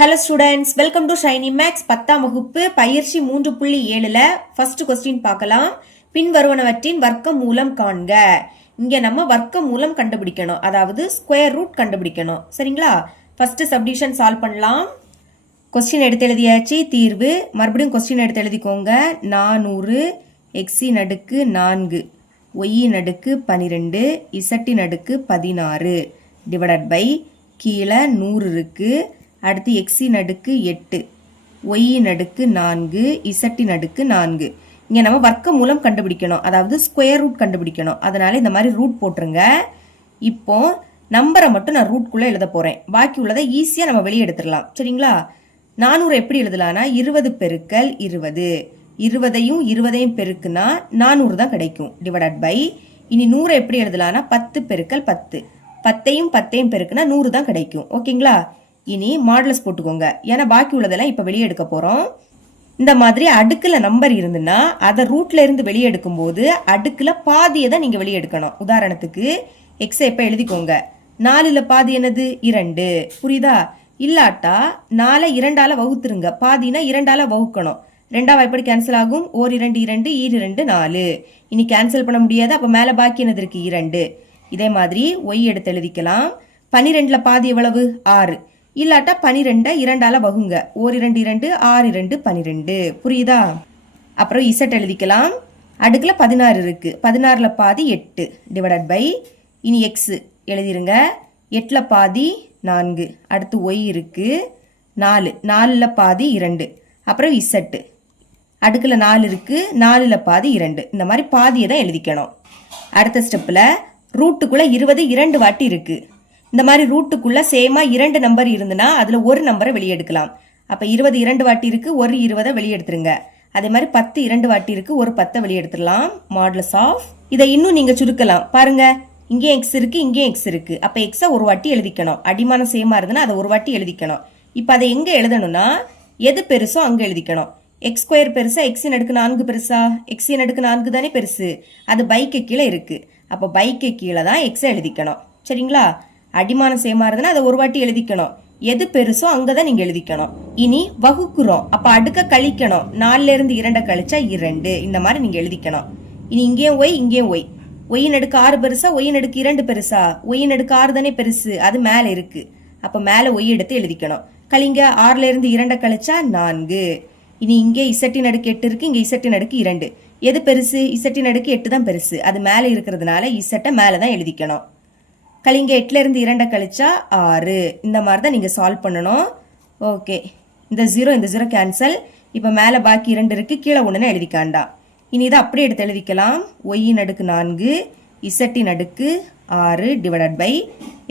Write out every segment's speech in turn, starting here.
Hello students, welcome to Shiny Max 10ஆம் வகுப்பு பயிற்சி 3.7ல ஃபர்ஸ்ட் கொஸ்டின் பார்க்கலாம். பின்வருவனவற்றின் வர்க்க மூலம் காண்க. இங்க நம்ம வர்க்க மூலம் கண்டுபிடிக்கணும், அதாவது ஸ்கொயர் ரூட் கண்டுபிடிக்கணும். சரிங்களா? ஃபர்ஸ்ட் சப்டிவிஷன் சால்வ் பண்ணலாம். கொஸ்டின் எடுத்து எழுதியாச்சு. தீர்வு மறுபடியும் கொஸ்டின் எடுத்து எழுதிக்கோங்க. 400 எக்ஸின் அடுக்கு 4 ஒய்யின் அடுக்கு 12 இசட்டின் அடுக்கு 16 டிவைடட் பை கீழே 100 இருக்கு. அடுத்து எக்ஸின் அடுக்கு 8 ஒய்யின் அடுக்கு 4 இசட்டின் அடுக்கு 4. இங்கே நம்ம வர்க்க மூலம் கண்டுபிடிக்கணும், அதாவது ஸ்கொயர் ரூட் கண்டுபிடிக்கணும். அதனால இந்த மாதிரி ரூட் போட்டுருங்க. இப்போ நம்பரை மட்டும் நான் ரூட்குள்ளே எழுத போகிறேன். பாக்கி உள்ளதை ஈஸியாக நம்ம வெளியே எடுத்துடலாம். சரிங்களா? 400 எப்படி எழுதலாம்னா 20 பெருக்கல் 20. 20ஐயும் 20ஐயும் பெருக்குனா 400 தான் கிடைக்கும். டிவைடட் பை இனி 100 எப்படி எழுதலாம்னா 10 பெருக்கல் 10. 10ஐயும் 10ஐயும் பெருக்குனா 100 தான் கிடைக்கும். ஓகேங்களா? இனி மாடுலஸ் போட்டுக்கோங்க, ஏன்னா பாக்கி உள்ளதெல்லாம் இப்போ வெளியே எடுக்க போகிறோம். இந்த மாதிரி அடுக்கில் நம்பர் இருந்துன்னா அதை ரூட்ல இருந்து வெளியே எடுக்கும் போது அடுக்கில் பாதியை தான் நீங்கள் வெளியே எடுக்கணும். உதாரணத்துக்கு எக்ஸை இப்போ எழுதிக்கோங்க. 4ல் பாதி என்னது 2. புரியுதா? இல்லாட்டா 4 2ஆல வகுத்துருங்க. பாதினா 2ஆல வகுக்கணும். 2ஆ எப்படி கேன்சல் ஆகும்? ஓர் 2 2 ஈர் 2 4. இனி கேன்சல் பண்ண முடியாது. அப்போ மேலே பாக்கி என்னது இருக்கு? 2. இதே மாதிரி ஒய் எடுத்து எழுதிக்கலாம். 12ல் பாதி எவ்வளவு? 6. இல்லாட்டா 12 2ஆல வகுங்க. ஓர் 2 2 6 2 12. புரியுதா? அப்புறம் இசட் எழுதிக்கலாம். அடுக்குல 16 இருக்கு. 16ல் பாதி 8 டிவைடட் பை இனி எக்ஸ் எழுதிருங்க. 8ல் பாதி 4. அடுத்து ஒய் இருக்கு 4. 4ல் பாதி 2. அப்புறம் இசட் அடுக்குல 4 இருக்கு. 4ல் பாதி 2. இந்த மாதிரி பாதியை தான் எழுதிக்கணும். அடுத்த ஸ்டெப்ல ரூட்டுக்குள்ள 20 2 வாட்டி இருக்கு. இந்த மாதிரி ரூட்டுக்குள்ள சேமா 2 நம்பர் இருந்துன்னா அதுல ஒரு நம்பரை வெளியெடுக்கலாம். அப்ப 20 2 வாட்டி இருக்கு, ஒரு 20 வெளியெடுத்துருங்க. அதே மாதிரி 10 2 வாட்டி இருக்கு, ஒரு 10 வெளியெடுத்துடலாம். மாடுலஸ் ஆஃப் இதை இன்னும் நீங்க சுருக்கலாம். பாருங்க, இங்கே எக்ஸ் இருக்கு, இங்கே எக்ஸ் இருக்கு. அப்ப எக்ஸை ஒரு வாட்டி எழுதிக்கணும். அடிமானம் சேமா இருந்துன்னா அதை ஒரு வாட்டி எழுதிக்கணும். இப்ப அதை எங்க எழுதணும்னா எது பெருசோ அங்க எழுதிக்கணும். எக்ஸ் ஸ்கொயர் பெருசா, எக்ஸின் அடுக்கு 4 பெருசா? எக்ஸின் அடுக்கு 4 தானே பெருசு. அது பைக்கு கீழே இருக்கு. அப்ப பைக்கு கீழே தான் எக்ஸை எழுதிக்கணும். சரிங்களா? அடிமானம் சேமா இருந்ததுன்னா அதை ஒரு வாட்டி எழுதிக்கணும். எது பெருசோ அங்கதான் நீங்க எழுதிக்கணும். இனி வகுக்குறோம், அப்ப அடுக்க கழிக்கணும். 4ல இருந்து 2 கழிச்சா 2. இந்த மாதிரி நீங்க எழுதிக்கணும். இனி இங்கேயும் ஒய், இங்கேயும் ஒய். ஒய்யின் அடுக்கு 6 பெருசா, ஒய்யின் அடுக்கு 2 பெருசா? ஒய்யின் அடுக்கு 6 தானே பெருசு, அது மேல இருக்கு. அப்ப மேல ஒய் எடுத்து எழுதிக்கணும். கழிங்க. 6ல இருந்து 2 கழிச்சா 4. இனி இங்கே இசட்டின் அடுக்கு 8 இருக்கு, இங்க இசட்டின் அடுக்கு 2. எது பெருசு? இசட்டின் அடுக்கு 8 தான் பெருசு. அது மேல இருக்கிறதுனால இசட்டை மேலதான் எழுதிக்கணும். கழிங்க. 8ல இருந்து 2 கழிச்சா 6. இந்த மாதிரி தான் நீங்க சால்வ் பண்ணணும். ஓகே, இந்த 0 இந்த 0 கேன்சல். இப்ப மேல பாக்கி 2 இருக்கு, கீழே 1 எழுதிக்காண்டா. இனி இதை அப்படியே எடுத்து எழுதிக்கலாம். ஒய்யின் அடுக்கு 4 இசட்டின் அடுக்கு 6 டிவைடட் பை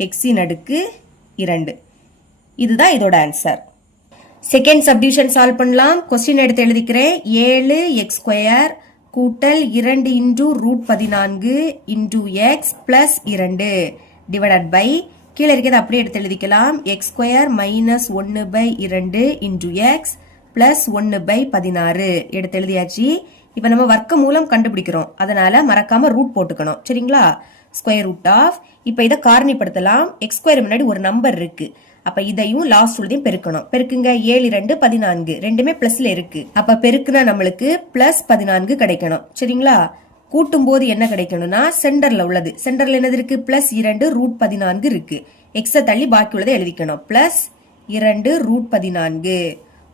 எக்ஸின் அடுக்கு 2. இதுதான் இதோட ஆன்சர். செகண்ட் சப்டிவிஷன் சால்வ் பண்ணலாம். கொஸ்டின் எடுத்து எழுதிக்கிறேன். 7 எக்ஸ் ஸ்கொயர் கூட்டல் 2 into root 14 into X plus 2 divided by கீழே இருக்கிறது அப்படியே எடுத்து எழுதிக்கலாம். X square minus 1/2 into X plus 1/16 எடுத்து எழுதியாச்சு. இப்போ நம்ம வர்க்க மூலம் கண்டுபிடிக்கிறோம், அதனால மறக்காம ரூட் போட்டுக்கணும். சரிங்களா? Square root of. இப்போ இதை காரணிப்படுத்தலாம். எக்ஸ் ஸ்கொயர் முன்னாடி ஒரு நம்பர் இருக்கு. அப்ப இதையும் லாஸ்ட் உள்ளதையும் பெருக்கணும். பெருக்குங்க. 7 2 14 ரெண்டுமே பிளஸ்ல இருக்கு. அப்ப பெருக்குனா நம்மளுக்கு பிளஸ் 14 கிடைக்கணும். சரிங்களா? கூட்டும் போது என்ன கிடைக்கணும்னா சென்டர்ல உள்ளது. சென்டர்ல என்னது இருக்கு? பிளஸ் 2 ரூட் 14 இருக்கு. எக்ஸ தள்ளி பாக்கி உள்ளதை எழுதிக்கணும். Plus 2 root 14.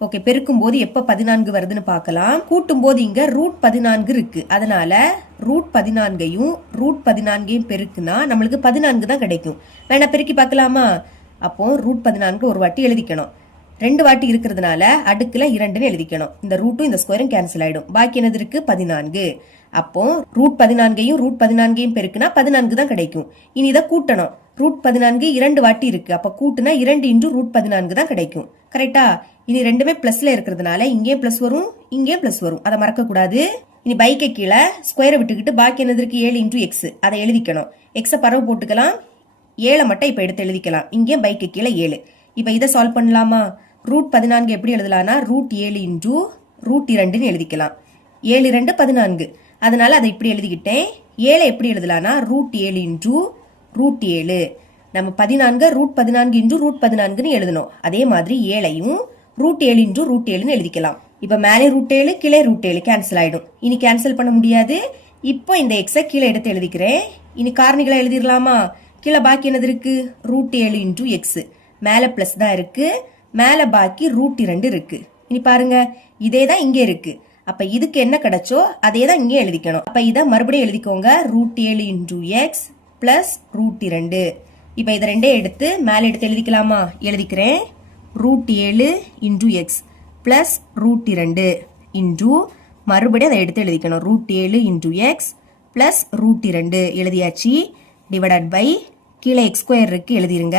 ஓகே, பெருக்கும் போது எப்ப 14 வருதுன்னு பார்க்கலாம். கூட்டும் போது இங்க ரூட் 14 இருக்கு. அதனால ரூட் 14ஐயும் ரூட் 14ஐயும் பெருக்குனா நம்மளுக்கு 14 தான் கிடைக்கும். வேணா பெருக்கி பார்க்கலாமா? அப்போ ரூட் 14 ஒரு வாட்டி எழுதிக்கணும். 2 வாட்டி இருக்கிறதுனால அடுக்குல 2ன்னு எழுதிக்கணும். இந்த ரூட்டும் இந்த ஸ்கொயரும் கேன்சல் ஆயிடும். பாக்கி என்னது இருக்கு? 14. அப்போ ரூட் 14ஐயும் ரூட் 14ஐயும் பெருக்குனா 14 தான் கிடைக்கும். இனி இதை கூட்டணும். ரூட் 14 2 வாட்டி இருக்கு. அப்ப கூட்டுனா 2 இன்டூ ரூட் 14 தான் கிடைக்கும். கரெக்டா? இனி ரெண்டுமே பிளஸ்ல இருக்கிறதுனால இங்கேயும் பிளஸ் வரும், இங்கேயும் பிளஸ் வரும். அதை மறக்க கூடாது. இனி பைக்கை கீழே ஸ்கொயரை விட்டுக்கிட்டு பாக்கி என்னது இருக்கு? 7 இன்டூ எக்ஸ். அதை எழுதிக்கணும். எக்ஸை பரவு போட்டுக்கலாம். 7 மட்டும் இப்ப எடுத்து எழுதிக்கலாம். இங்கே பைக்கு கீழே 7. இப்ப இதை சால்வ் பண்ணலாமா? ரூட் 14 எப்படி எழுதலாம்னா ரூட் 7 இன்டூ ரூட் 2ன்னு எழுதிக்கலாம். 7 2 14. அதனால அதை இப்படி எழுதிக்கிட்டேன். 7 எப்படி எழுதலாம்னா ரூட் 7 இன்டூ ரூட் 7. நம்ம 14 √14 இன்டு √14ன்னு எழுதணும். அதே மாதிரி 7ஐயும் √7 இன்டு √7ன்னு எழுதிக்கலாம். இப்ப மேலே √7 கீழே √7 கேன்சல் ஆயிடும். இனி கேன்சல் பண்ண முடியாது. இப்போ இந்த எக்ஸை கீழே எடுத்து எழுதிக்கிறேன். இனி காரணிகளை எழுதிடலாமா? கீழே பாக்கி என்னது இருக்கு? √7 இன்டு எக்ஸ். மேல பிளஸ் தான் இருக்கு, மேல பாக்கி √2 இருக்கு. இனி பாருங்க, இதே தான் இங்கே இருக்கு. அப்ப இதுக்கு என்ன கிடைச்சோ அதே தான் இங்கே எழுதிக்கணும். அப்ப இதை மறுபடியும் எழுதிக்கோங்க. √7 இன்டு எக்ஸ் பிளஸ் √2. இப்ப இதை ரெண்டே எடுத்து மேல எடுத்து எழுதிக்கலாமா? எழுதிக்கிறேன். √7 இன்டு எக்ஸ் பிளஸ் √2 இன்டு மறுபடியும் அதை எடுத்து எழுதிக்கணும். √7 இன்டு எக்ஸ் பிளஸ் √2 எழுதியாச்சு. டிவைடட் பை கீழே x² இருக்கு, எழுதிருங்க.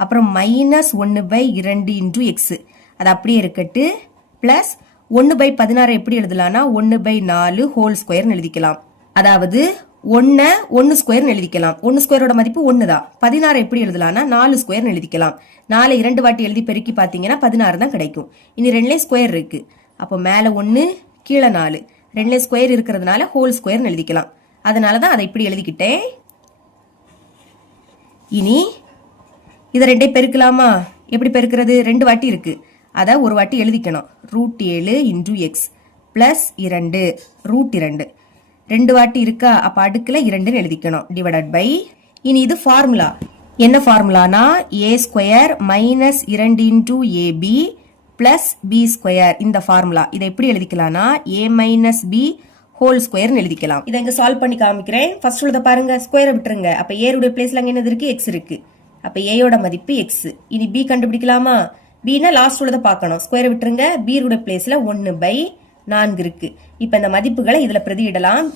அப்புறம் -1/2 இன்டு எக்ஸ், அது அப்படியே இருக்கட்டு. பிளஸ் 1/16 எப்படி எழுதலாம்னா 1/4 ஹோல் ஸ்கொயர்னு எழுதிக்கலாம். அதாவது 1 எழுதிக்கலாம். 1 ஸ்கொயரோட மதிப்பு 1 தான். 16 எப்படி எழுதலாம்னா 4 ஸ்கொயர்னு எழுதிக்கலாம். 4 2 வாட்டி எழுதி பெருக்கி பார்த்தீங்கன்னா 16 தான் கிடைக்கும். இனி 2 ஸ்கொயர் இருக்கு. அப்போ மேலே 1 கீழே 4, 2 ஸ்கொயர் இருக்கிறதுனால ஹோல் ஸ்கொயர்னு எழுதிக்கலாம். அதனால தான் அதை இப்படி எழுதிக்கிட்டேன். இனி இதை ரெண்டே பெருக்கலாமா? எப்படி பெருக்கிறது? 2 வாட்டி இருக்கு, அதை ஒரு வாட்டி எழுதிக்கணும். √7 இன்டு எக்ஸ் பிளஸ் 2 √2 2 வாட்டி இருக்கா? அப்ப அடுக்குல 2ன்னு எழுதிக்கணும். டிவைடட் பை இனி இது ஃபார்முலா. என்ன ஃபார்முலானா a² minus 2 into AB plus b². இந்த ஃபார்முலா இதை எப்படி எழுதிக்கலாம்னா a மைனஸ் b ஹோல் ஸ்கொயர்னு எழுதிக்கலாம். இதை இங்க சால்வ் பண்ணி காமிக்கிறேன். ஃபர்ஸ்ட் உள்ளத பாருங்க, ஸ்கொயரை விட்டுருங்க. அப்ப a உடைய பிளேஸ்ல அங்க என்னது இருக்கு? எக்ஸ் இருக்கு. அப்ப a யோட மதிப்பு எக்ஸ். இனி b கண்டுபிடிக்கலாமா? bனா லாஸ்ட் உள்ளத பார்க்கணும். ஸ்கொயரை விட்டுருங்க. b உடைய பிளேஸ்ல 1/4 இருக்கு. இப்ப இந்த மதிப்புகளை இதுல பிரதியிடலாம்.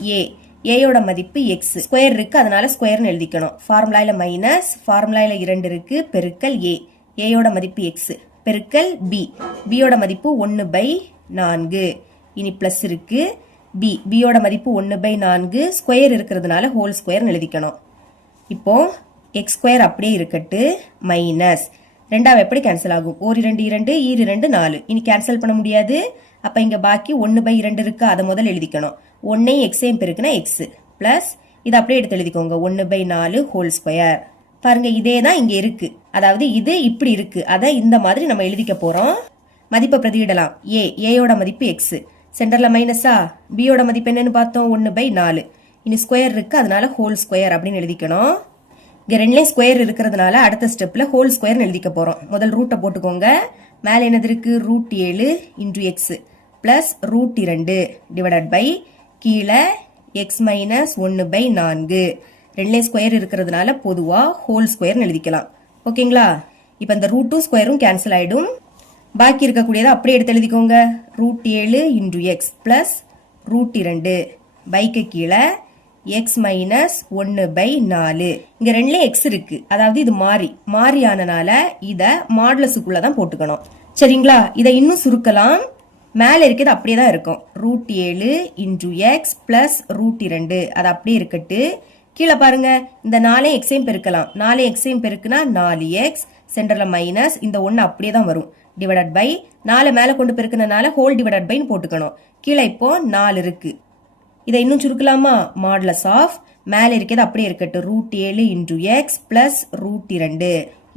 a யோட மதிப்பு எக்ஸ், ஸ்கொயர் இருக்கு, அதனால ஸ்கொயர்னு எழுதிக்கணும். ஃபார்முலாயில மைனஸ், ஃபார்முலாயில 2 இருக்கு, பெருக்கல் a யோட மதிப்பு எக்ஸ் பெருக்கல் b யோட மதிப்பு 1/4. இனி பிளஸ் இருக்கு. b யோட மதிப்பு 1/4, ஸ்கொயர் இருக்கிறதுனால ஹோல் ஸ்கொயர் எழுதிக்கணும். இப்போ x² அப்படியே இருக்கட்டு, மைனஸ் 2 எப்படி கேன்சல் ஆகும்? 1 2 2 2 2 4. இனி கேன்சல் பண்ண முடியாது. அப்ப இங்க பாக்கி 1/2 இருக்கு, அதை முதல் எழுதிக்கணும். 1 எக்ஸையும் பெருக்குனா எக்ஸ் பிளஸ் இதை அப்படியே எடுத்து எழுதிக்கோங்க. 1/4 ஹோல் ஸ்கொயர். பாருங்க, இதே தான் இங்க இருக்கு. அதாவது இது இப்படி இருக்கு, அதை இந்த மாதிரி நம்ம எழுதிக்க போறோம். மதிப்பை பிரதியிடலாம். ஏயோட மதிப்பு எக்ஸ், சென்டர்ல மைனஸா. பியோட மதிப்பு என்னன்னு பார்த்தோம்? 1/4. இனி ஸ்கொயர் இருக்கு, அதனால ஹோல் ஸ்கொயர் அப்படின்னு எழுதிக்கணும். இங்க 2 ஸ்கொயர் இருக்கிறதுனால அடுத்த ஸ்டெப்ல ஹோல் ஸ்கொயர் எழுதிக்க போறோம். முதல் ரூட்டை போட்டுக்கோங்க. மேல என்னது இருக்கு? √7 into X plus √2 divided by கீழே எக்ஸ் மைனஸ் 1/4. 2 ஸ்கொயர் இருக்கிறதுனால பொதுவா ஹோல் ஸ்கொயர் எழுதிக்கலாம். ஓகேங்களா? இப்ப இந்த ரூட்டும் ஸ்கொயரும் கேன்சல் ஆயிடும். பாக்கி இருக்கக்கூடியதை அப்படியே எடுத்து எழுதிக்கோங்க. √7 இன்டு எக்ஸ் பிளஸ் √2 பைக்கு கீழே எக்ஸ் மைனஸ் 1/4. இங்க 2 எக்ஸ் இருக்கு, அதாவது இது மாறி ஆனனால இத மாடுலஸுக்குள்ளதான் போட்டுக்கணும். சரிங்களா? இதை இன்னும் சுருக்கலாம். மேல இருக்கிறது அப்படியே தான் இருக்கும். √7 இன்டு எக்ஸ் பிளஸ் √2 அது அப்படியே இருக்கட்டு. கீழே பாருங்க, இந்த 4 எக்ஸையும் பெருக்கலாம். 4 எக்ஸையும் பெருக்குனா 4x, சென்டர்ல மைனஸ், இந்த 1 அப்படியே தான் வரும். டிவைடட் பை 4 மேல கொண்டு பெருக்குனனால ஹோல் டிவைடட் பைன்னு போட்டுக்கணும். கீழே இப்போ 4 இருக்கு. இதை இன்னும் சுருக்கலாமா? மாடுலஸ் ஆஃப் மேல இருக்கிறது அப்படியே இருக்கட்டு. √7 இன்டு எக்ஸ் பிளஸ் √2.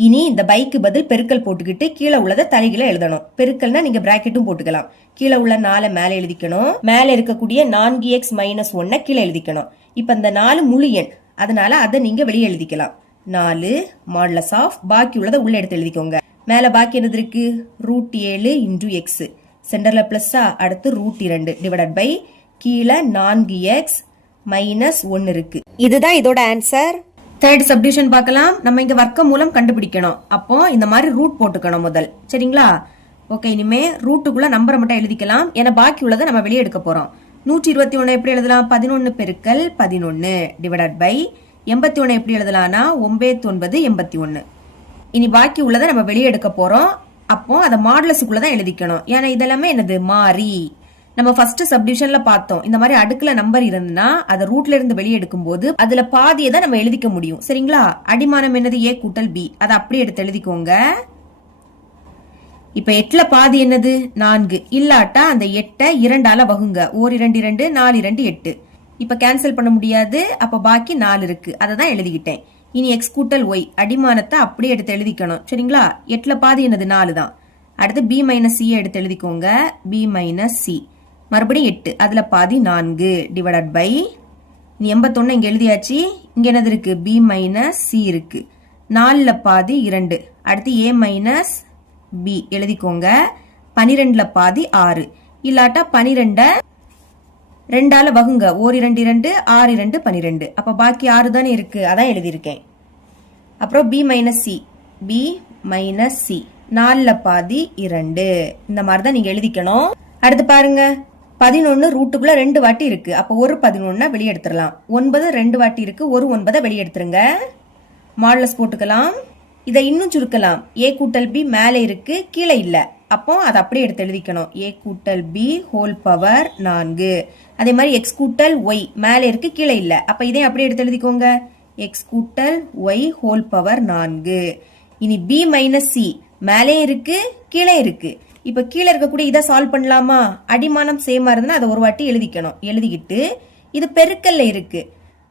இனி இந்த பைக்கு பதில் பெருக்கல் போட்டுக்கிட்டு கீழே உள்ளதை தலைகீழ எழுதணும். பெருக்கல்னா நீங்க பிராக்கெட்டும் போட்டுக்கலாம். கீழே உள்ள 4 மேல எழுதிக்கணும். மேல இருக்கக்கூடிய 4x மைனஸ் 1 கீழே எழுதிக்கணும். இப்ப இந்த 4 முழு எண், அதனால அதை நீங்க வெளியே எழுதிக்கலாம். 4 மாடுலஸ் ஆஃப் பாக்கி உள்ளதை உள்ள எடுத்து எழுதிக்கோங்க. மேல பாக்கி என்னது இருக்கு? √7 இன்டு எக்ஸ், சென்டர்ல பிளஸ்ஸா, அடுத்து √2 டிவைடட் பை கீழே 4x மைனஸ் 1 இருக்கு. இதுதான் இதோட ஆன்சர். தேர்ட் சப்டிவிஷன் பார்க்கலாம். நம்ம இங்க வர்க்க மூலம் கண்டுபிடிக்கணும். அப்போ இந்த மாதிரி ரூட் போட்டுக்கணும் முதல். சரிங்களா? ஓகே, இனிமே ரூட்டுக்குள்ள நம்பரை மட்டும் எழுதிக்கலாம். ஏன்னா பாக்கி உள்ளதை நம்ம வெளியே எடுக்க போறோம். 121 எப்படி எழுதலாம்? 11 பெருக்கல் 11 டிவைடட் பை 81 எப்படி எழுதலாம்னா 9 81. இனி பாக்கி உள்ளதை நம்ம வெளியே எடுக்க போறோம். அப்போ அதை மாடுலஸுக்குள்ள தான் எழுதிக்கணும். ஏன்னா இதெல்லாமே என்னது? மாறி. நம்ம ஃபர்ஸ்ட் சப்டிவிஷன்ல பார்த்தோம். இந்த மாதிரி அடுக்குல நம்பர் இருந்துன்னா அதை ரூட்ல இருந்து வெளியே எடுக்கும் போது அதுல பாதியை தான் நம்ம எழுதிக்க முடியும். சரிங்களா? அடிமானம் என்னது? a கூட்டல் b. அதை அப்படியே எடுத்து எழுதிக்கோங்க. இப்ப 8ல பாதி என்னது? 4. இல்லாட்டா அந்த 8 2ஆல வகுங்க. 1 2 2 4 2 8. இப்ப கேன்சல் பண்ண முடியாது. அப்ப பாக்கி 4 இருக்கு, அதை தான் எழுதிக்கிட்டேன். இனி எக்ஸ் கூட்டல் ஒய் அடிமானத்தை அப்படியே எடுத்து எழுதிக்கணும் சரிங்களா. 8ல் பாதி என்னது 4 தான். அடுத்து பி மைனஸ் சியை எடுத்து எழுதிக்கோங்க. பி மைனஸ் சி மறுபடியும் 8 அதுல பாதி 4 டிவைடட் பை இனி 81 இங்க எழுதியாச்சு. இங்க என்னது இருக்கு பி மைனஸ் சி இருக்கு. 4ல் பாதி 2 அடுத்து ஏ மைனஸ் பி எழுதிக்கோங்க. 12ல் பாதி 6 இல்லாட்டா 12 2ஆல வகுங்க. 1 2 2 6 2 12 அப்ப பாக்கி 6 தானே இருக்கு அதான் எழுதியிருக்கேன். அப்புறம் B minus C B minus C 4ல் பாதி 2 இந்த மாதிரி தான் நீங்க எழுதிக்கணும். அடுத்து பாருங்க 11 ரூட்டுக்குள்ள 2 வாட்டி இருக்கு. அப்ப ஒரு 11 வெளியே எடுத்துடலாம். 9 2 வாட்டி இருக்கு. ஒரு 9 வெளியே எடுத்துருங்க. மாடுலஸ் போட்டுக்கலாம். இதை இன்னும் சுருக்கலாம். ஏ கூட்டல் பி மேலே இருக்கு கீழே இல்ல. அப்போ அதை அப்படியே எடுத்து எழுதிக்கணும். ஏ கூட்டல் பி ஹோல் பவர் 4. அதே மாதிரி எக்ஸ் கூட்டல் ஒய் மேலே இருக்கு கீழே இல்ல. அப்ப இதையும் அப்படியே எடுத்து எழுதிக்கோங்க. எக்ஸ் கூட்டல் ஒய் ஹோல் பவர் 4. இனி பி மைனஸ் சி மேலே இருக்கு கீழே இருக்கு. இப்ப கீழே இருக்கக்கூடிய இதை சால்வ் பண்ணலாமா. அடிமானம் சேமா இருந்தா அதை ஒரு வாட்டி எழுதிக்கணும். எழுதிக்கிட்டு இது பெருக்கல்ல இருக்கு.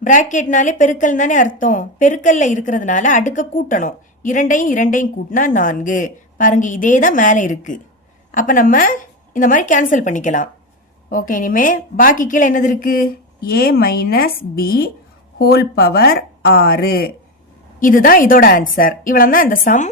பிராக்கெட்னாலே பெருக்கல் தானே அர்த்தம். பெருக்கல்ல இருக்கிறதுனால அடுக்க கூட்டணும். 2ஐயும் கூட்டினா 4. பாருங்க இதே தான் மேலே இருக்கு. அப்ப நம்ம இந்த மாதிரி கேன்சல் பண்ணிக்கலாம். ஓகே இனிமே பாக்கி கீழே என்னது இருக்கு ஏ மைனஸ் பி ஹோல் பவர் 6. இதுதான் இதோட ஆன்சர். இவ்வளவு தான் இந்த சம்.